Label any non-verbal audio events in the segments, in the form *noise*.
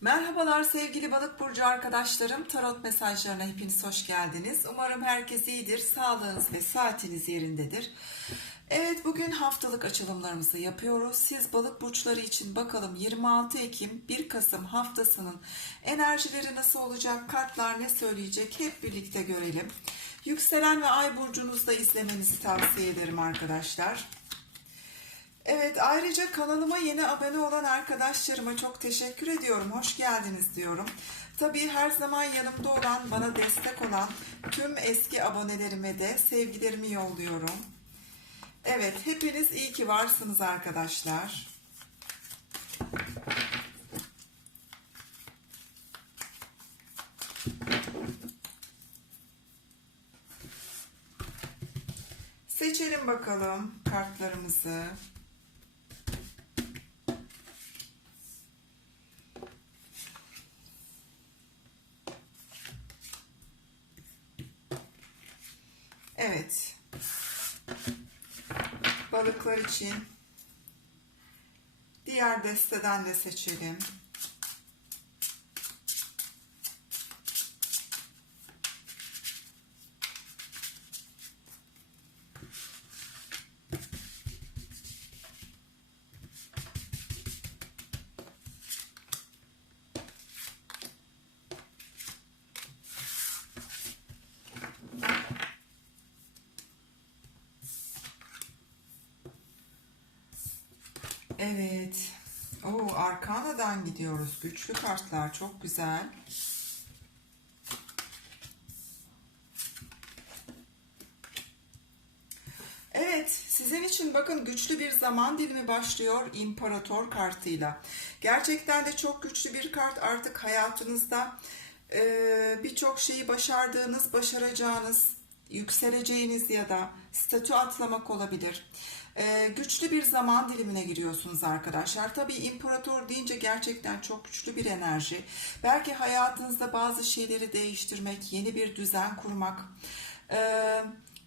Merhabalar sevgili balık burcu arkadaşlarım. Tarot mesajlarına hepiniz hoş geldiniz. Umarım herkes iyidir, sağlığınız ve saatiniz yerindedir. Evet bugün haftalık açılımlarımızı yapıyoruz. Siz balık burçları için bakalım 26 Ekim 1 Kasım haftasının enerjileri nasıl olacak, kartlar ne söyleyecek hep birlikte görelim. Yükselen ve ay burcunuzda izlemenizi tavsiye ederim arkadaşlar. Evet ayrıca kanalıma yeni abone olan arkadaşlarıma çok teşekkür ediyorum. Hoş geldiniz diyorum. Tabii her zaman yanımda olan, bana destek olan tüm eski abonelerime de sevgilerimi yolluyorum. Evet hepiniz iyi ki varsınız arkadaşlar. Seçelim bakalım kartlarımızı. Evet. Balıklar için diğer desteden de seçelim. Evet. Oo, Arkana'dan gidiyoruz. Güçlü kartlar çok güzel. Evet, sizin için bakın güçlü bir zaman dilimi başlıyor İmparator kartıyla. Gerçekten de çok güçlü bir kart artık hayatınızda e, birçok şeyi başardığınız, başaracağınız, yükseleceğiniz ya da statü atlamak olabilir. Ee, güçlü bir zaman dilimine giriyorsunuz arkadaşlar. Tabii imparator deyince gerçekten çok güçlü bir enerji. Belki hayatınızda bazı şeyleri değiştirmek, yeni bir düzen kurmak, e,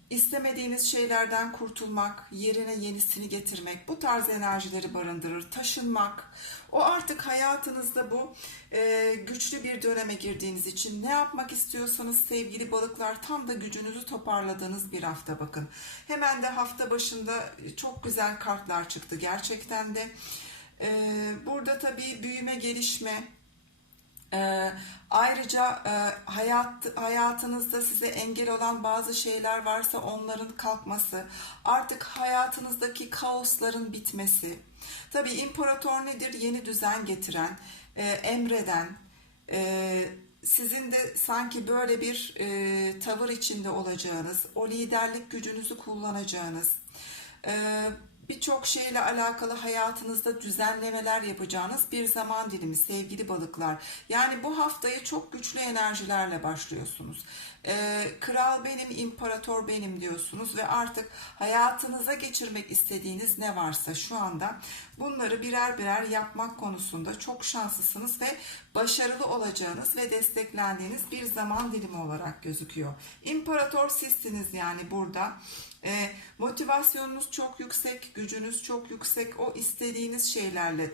istemediğiniz şeylerden kurtulmak, yerine yenisini getirmek, bu tarz enerjileri barındırır. Taşınmak, o artık hayatınızda bu e, güçlü bir döneme girdiğiniz için ne yapmak istiyorsanız sevgili balıklar tam da gücünüzü toparladığınız bir hafta bakın. Hemen de hafta başında çok güzel kartlar çıktı gerçekten de. E, burada tabii büyüme, gelişme, ee, ayrıca e, hayat hayatınızda size engel olan bazı şeyler varsa onların kalkması, artık hayatınızdaki kaosların bitmesi. Tabii imparator nedir? Yeni düzen getiren, e, emreden, e, sizin de sanki böyle bir e, tavır içinde olacağınız, o liderlik gücünüzü kullanacağınız, e, birçok şeyle alakalı hayatınızda düzenlemeler yapacağınız bir zaman dilimi sevgili balıklar. Yani bu haftayı çok güçlü enerjilerle başlıyorsunuz. Ee, kral benim, imparator benim diyorsunuz ve artık hayatınıza geçirmek istediğiniz ne varsa şu anda bunları birer birer yapmak konusunda çok şanslısınız ve başarılı olacağınız ve desteklendiğiniz bir zaman dilimi olarak gözüküyor. İmparator sizsiniz yani burada. E, motivasyonunuz çok yüksek, gücünüz çok yüksek. O istediğiniz şeylerle,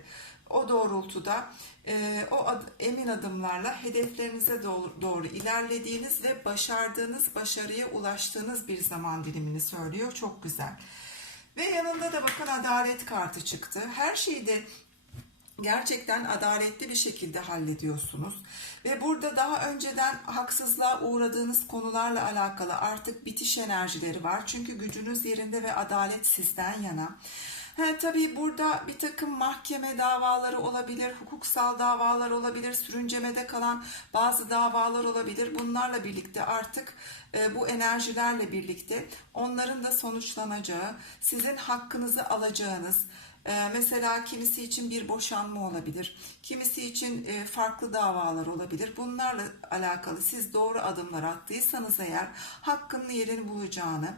o doğrultuda, e, o ad, emin adımlarla hedeflerinize doğru, doğru ilerlediğiniz ve başardığınız, başarıya ulaştığınız bir zaman dilimini söylüyor. Çok güzel. Ve yanında da bakın adalet kartı çıktı. Her şeyde gerçekten adaletli bir şekilde hallediyorsunuz. Ve burada daha önceden haksızlığa uğradığınız konularla alakalı artık bitiş enerjileri var. Çünkü gücünüz yerinde ve adalet sizden yana. He, tabii burada bir takım mahkeme davaları olabilir, hukuksal davalar olabilir, sürüncemede kalan bazı davalar olabilir. Bunlarla birlikte artık e, bu enerjilerle birlikte onların da sonuçlanacağı, sizin hakkınızı alacağınız, mesela kimisi için bir boşanma olabilir, kimisi için e, farklı davalar olabilir. Bunlarla alakalı siz doğru adımlar attıysanız eğer hakkının yerini bulacağını,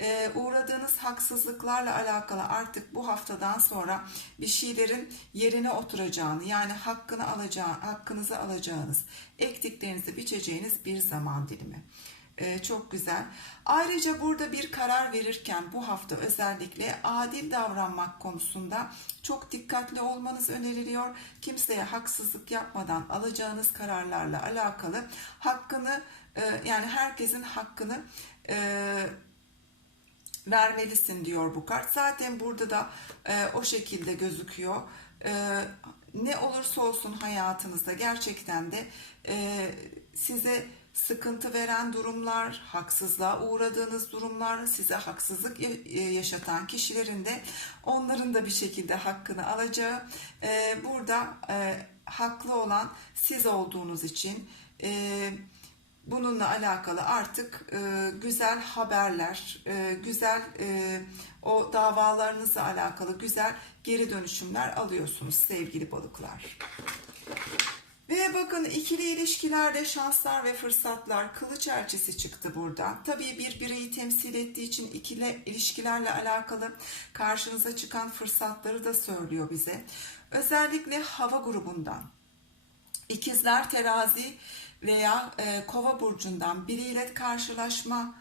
e, uğradığınız haksızlıklarla alakalı artık bu haftadan sonra bir şeylerin yerine oturacağını yani hakkını alacağı, hakkınızı alacağınız, ektiklerinizi biçeceğiniz bir zaman dilimi. Ee, çok güzel. Ayrıca burada bir karar verirken bu hafta özellikle adil davranmak konusunda çok dikkatli olmanız öneriliyor. Kimseye haksızlık yapmadan alacağınız kararlarla alakalı hakkını e, yani herkesin hakkını e, vermelisin diyor bu kart. Zaten burada da e, o şekilde gözüküyor. E, ne olursa olsun hayatınızda gerçekten de e, size sıkıntı veren durumlar, haksızlığa uğradığınız durumlar, size haksızlık ya- yaşatan kişilerin de onların da bir şekilde hakkını alacağı. E, burada e, haklı olan siz olduğunuz için e, bununla alakalı artık e, güzel haberler, e, güzel e, o davalarınızla alakalı güzel geri dönüşümler alıyorsunuz sevgili balıklar. Ve bakın ikili ilişkilerde şanslar ve fırsatlar kılıç elçisi çıktı burada. Tabii bir bireyi temsil ettiği için ikili ilişkilerle alakalı karşınıza çıkan fırsatları da söylüyor bize. Özellikle hava grubundan İkizler terazi veya e, kova burcundan biriyle karşılaşma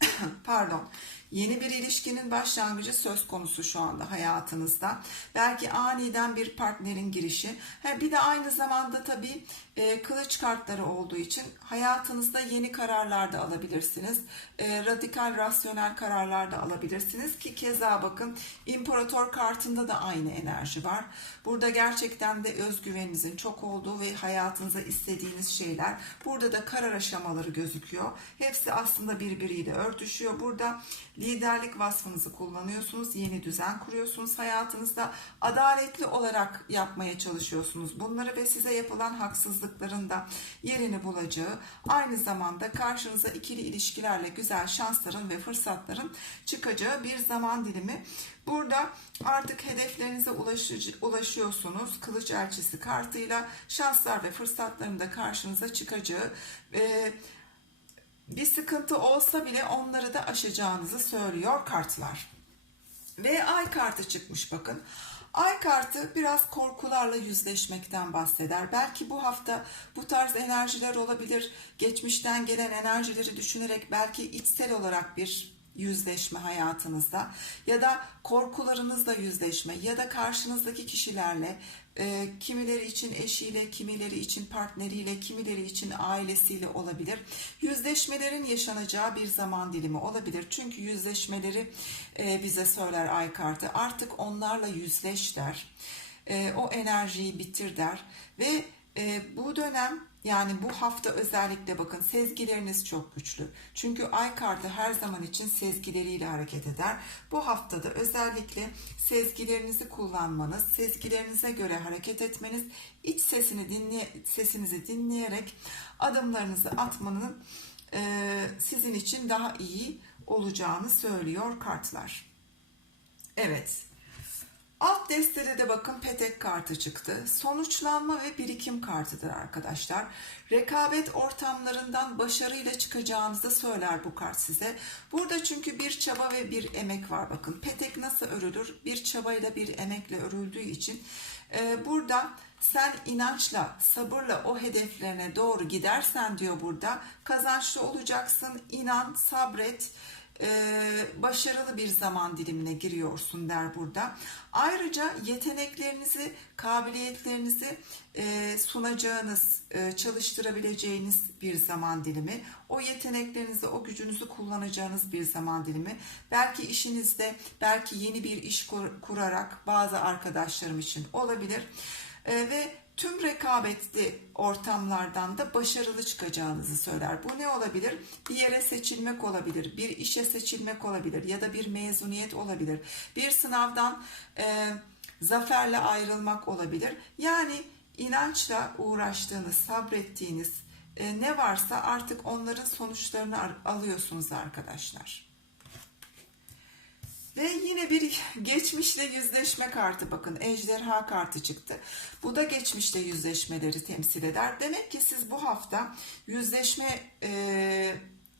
*coughs* pardon yeni bir ilişkinin başlangıcı söz konusu şu anda hayatınızda. Belki aniden bir partnerin girişi. Bir de aynı zamanda tabii e, kılıç kartları olduğu için hayatınızda yeni kararlar da alabilirsiniz. E, radikal, rasyonel kararlar da alabilirsiniz ki keza bakın imparator kartında da aynı enerji var. Burada gerçekten de özgüveninizin çok olduğu ve hayatınıza istediğiniz şeyler. Burada da karar aşamaları gözüküyor. Hepsi aslında birbiriyle örtüşüyor. Burada liderlik vasfınızı kullanıyorsunuz. Yeni düzen kuruyorsunuz hayatınızda. Adaletli olarak yapmaya çalışıyorsunuz bunları ve size yapılan haksızlıkların da yerini bulacağı, aynı zamanda karşınıza ikili ilişkilerle güzel şansların ve fırsatların çıkacağı bir zaman dilimi. Burada artık hedeflerinize ulaşıyorsunuz. Kılıç elçisi kartıyla şanslar ve fırsatların da karşınıza çıkacağı ve bir sıkıntı olsa bile onları da aşacağınızı söylüyor kartlar. Ve ay kartı çıkmış bakın. Ay kartı biraz korkularla yüzleşmekten bahseder. Belki bu hafta bu tarz enerjiler olabilir. Geçmişten gelen enerjileri düşünerek belki içsel olarak bir yüzleşme hayatınızda ya da korkularınızla yüzleşme ya da karşınızdaki kişilerle e, kimileri için eşiyle, kimileri için partneriyle, kimileri için ailesiyle olabilir. Yüzleşmelerin yaşanacağı bir zaman dilimi olabilir. Çünkü yüzleşmeleri e, bize söyler ay kartı. Artık onlarla yüzleş der. E, o enerjiyi bitir der ve e, bu dönem yani bu hafta özellikle bakın sezgileriniz çok güçlü. Çünkü ay kartı her zaman için sezgileriyle hareket eder. Bu haftada özellikle sezgilerinizi kullanmanız, sezgilerinize göre hareket etmeniz, iç sesini dinleye, sesinizi dinleyerek adımlarınızı atmanın e, sizin için daha iyi olacağını söylüyor kartlar. Evet. Alt destede de bakın petek kartı çıktı. Sonuçlanma ve birikim kartıdır arkadaşlar. Rekabet ortamlarından başarıyla çıkacağınızı söyler bu kart size. Burada çünkü bir çaba ve bir emek var bakın. Petek nasıl örülür? Bir çabayla bir emekle örüldüğü için e, burada sen inançla, sabırla o hedeflerine doğru gidersen diyor burada kazançlı olacaksın. İnan, sabret e, başarılı bir zaman dilimine giriyorsun der burada. Ayrıca yeteneklerinizi, kabiliyetlerinizi e, sunacağınız, e, çalıştırabileceğiniz bir zaman dilimi. O yeteneklerinizi, o gücünüzü kullanacağınız bir zaman dilimi. Belki işinizde, belki yeni bir iş kur- kurarak bazı arkadaşlarım için olabilir. E, ve tüm rekabetli ortamlardan da başarılı çıkacağınızı söyler. Bu ne olabilir? Bir yere seçilmek olabilir, bir işe seçilmek olabilir ya da bir mezuniyet olabilir. Bir sınavdan e, zaferle ayrılmak olabilir. Yani inançla uğraştığınız, sabrettiğiniz e, ne varsa artık onların sonuçlarını alıyorsunuz arkadaşlar. Ve yine bir geçmişle yüzleşme kartı bakın ejderha kartı çıktı. Bu da geçmişle yüzleşmeleri temsil eder. Demek ki siz bu hafta yüzleşme e,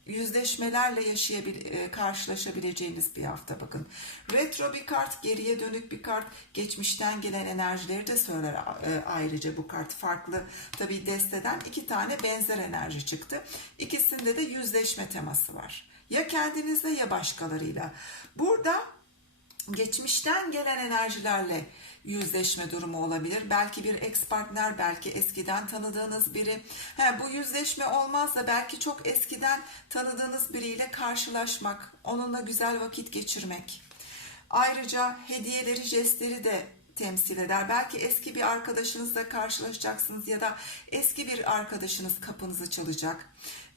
yüzleşmelerle yaşayabil e, karşılaşabileceğiniz bir hafta bakın. Retro bir kart, geriye dönük bir kart, geçmişten gelen enerjileri de söyler e, ayrıca bu kart farklı. Tabii desteden iki tane benzer enerji çıktı. İkisinde de yüzleşme teması var. Ya kendinizle ya başkalarıyla. Burada geçmişten gelen enerjilerle yüzleşme durumu olabilir. Belki bir ex partner, belki eskiden tanıdığınız biri. He, bu yüzleşme olmaz da belki çok eskiden tanıdığınız biriyle karşılaşmak, onunla güzel vakit geçirmek. Ayrıca hediyeleri, jestleri de temsil eder. Belki eski bir arkadaşınızla karşılaşacaksınız ya da eski bir arkadaşınız kapınızı çalacak.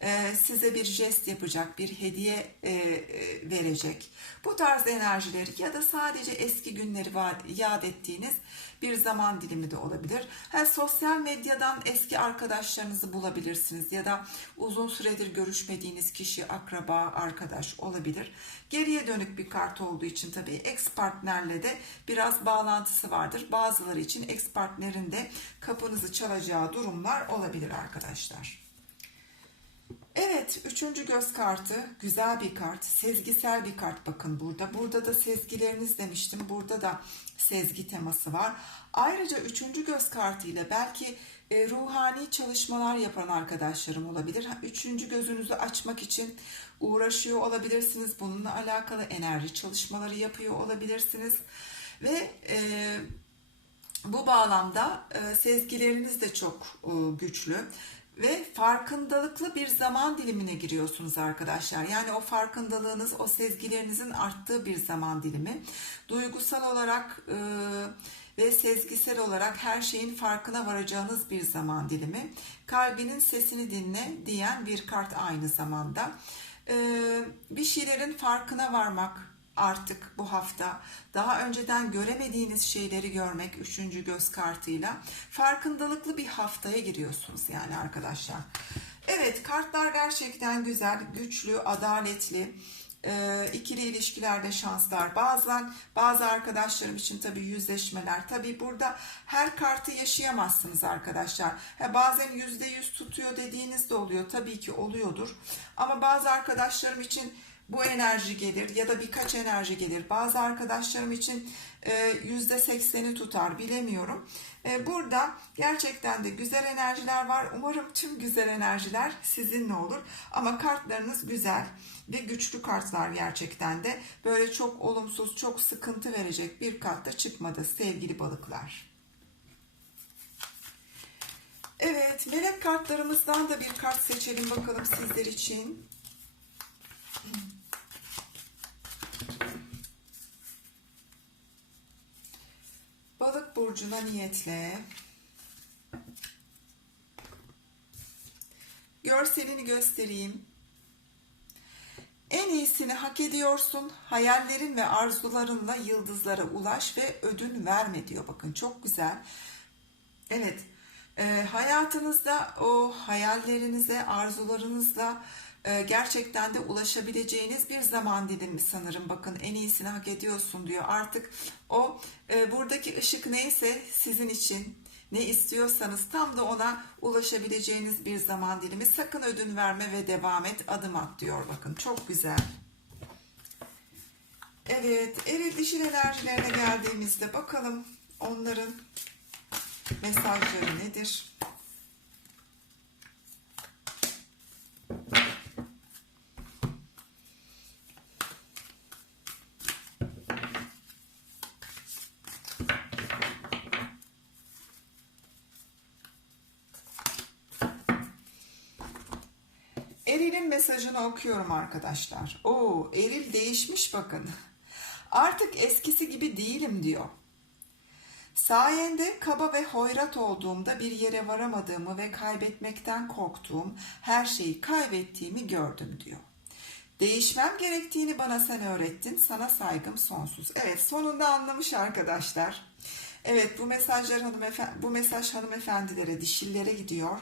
Ee, size bir jest yapacak, bir hediye e, e, verecek. Bu tarz enerjileri ya da sadece eski günleri yad ettiğiniz bir zaman dilimi de olabilir. Ha, sosyal medyadan eski arkadaşlarınızı bulabilirsiniz ya da uzun süredir görüşmediğiniz kişi, akraba, arkadaş olabilir. Geriye dönük bir kart olduğu için tabii ex partnerle de biraz bağlantısı vardır. Bazıları için ex partnerin de kapınızı çalacağı durumlar olabilir arkadaşlar. Evet, üçüncü göz kartı güzel bir kart, sezgisel bir kart bakın burada. Burada da sezgileriniz demiştim, burada da sezgi teması var. Ayrıca üçüncü göz kartı ile belki e, ruhani çalışmalar yapan arkadaşlarım olabilir. Üçüncü gözünüzü açmak için uğraşıyor olabilirsiniz. Bununla alakalı enerji çalışmaları yapıyor olabilirsiniz. Ve e, bu bağlamda e, sezgileriniz de çok e, güçlü ve farkındalıklı bir zaman dilimine giriyorsunuz arkadaşlar. Yani o farkındalığınız, o sezgilerinizin arttığı bir zaman dilimi. Duygusal olarak e, ve sezgisel olarak her şeyin farkına varacağınız bir zaman dilimi. Kalbinin sesini dinle diyen bir kart aynı zamanda. E, bir şeylerin farkına varmak, artık bu hafta. Daha önceden göremediğiniz şeyleri görmek üçüncü göz kartıyla farkındalıklı bir haftaya giriyorsunuz yani arkadaşlar. Evet kartlar gerçekten güzel, güçlü, adaletli. E, ikili ilişkilerde şanslar bazen. Bazı arkadaşlarım için tabii yüzleşmeler. Tabii burada her kartı yaşayamazsınız arkadaşlar. Ha, bazen yüzde yüz tutuyor dediğiniz de oluyor. Tabii ki oluyordur. Ama bazı arkadaşlarım için bu enerji gelir ya da birkaç enerji gelir. Bazı arkadaşlarım için e, yüzde sekseni tutar bilemiyorum. E, burada gerçekten de güzel enerjiler var. Umarım tüm güzel enerjiler sizinle olur. Ama kartlarınız güzel ve güçlü kartlar gerçekten de. Böyle çok olumsuz, çok sıkıntı verecek bir kart da çıkmadı sevgili balıklar. Evet, melek kartlarımızdan da bir kart seçelim bakalım sizler için. Balık burcuna niyetle. Görselini göstereyim. En iyisini hak ediyorsun. Hayallerin ve arzularınla yıldızlara ulaş ve ödün verme diyor. Bakın çok güzel. Evet. E, hayatınızda o hayallerinize, arzularınızla e, gerçekten de ulaşabileceğiniz bir zaman dilimi sanırım. Bakın en iyisini hak ediyorsun diyor. Artık o e, buradaki ışık neyse sizin için ne istiyorsanız tam da ona ulaşabileceğiniz bir zaman dilimi. Sakın ödün verme ve devam et, adım at diyor. Bakın çok güzel. Evet, eril dişil enerjilerine geldiğimizde bakalım onların mesajları nedir? Eril'in mesajını okuyorum arkadaşlar. Oo, Eril değişmiş bakın. Artık eskisi gibi değilim diyor. Sayende kaba ve hoyrat olduğumda bir yere varamadığımı ve kaybetmekten korktuğum her şeyi kaybettiğimi gördüm diyor. Değişmem gerektiğini bana sen öğrettin. Sana saygım sonsuz. Evet sonunda anlamış arkadaşlar. Evet bu mesajlar hanımefendi, bu mesaj hanımefendilere, dişillere gidiyor.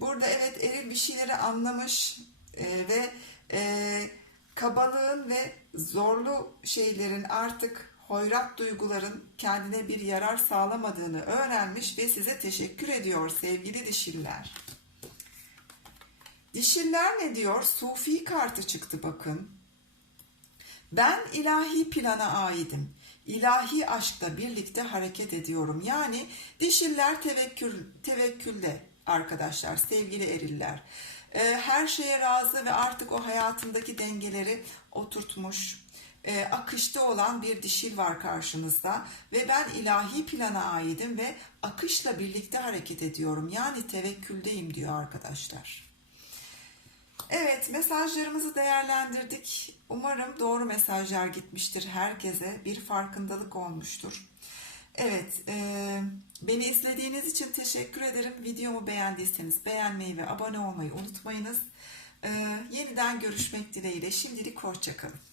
Burada evet eril bir şeyleri anlamış e, ve e, kabalığın ve zorlu şeylerin artık hoyrat duyguların kendine bir yarar sağlamadığını öğrenmiş ve size teşekkür ediyor sevgili dişiller. Dişiller ne diyor? Sufi kartı çıktı bakın. Ben ilahi plana aidim. İlahi aşkla birlikte hareket ediyorum. Yani dişiller tevekkül, tevekkülde arkadaşlar, sevgili eriller. Ee, her şeye razı ve artık o hayatındaki dengeleri oturtmuş, e, akışta olan bir dişil var karşınızda ve ben ilahi plana aidim ve akışla birlikte hareket ediyorum. Yani tevekküldeyim diyor arkadaşlar. Evet, mesajlarımızı değerlendirdik. Umarım doğru mesajlar gitmiştir herkese. Bir farkındalık olmuştur. Evet, e, beni izlediğiniz için teşekkür ederim. Videomu beğendiyseniz beğenmeyi ve abone olmayı unutmayınız. E, yeniden görüşmek dileğiyle. Şimdilik hoşçakalın.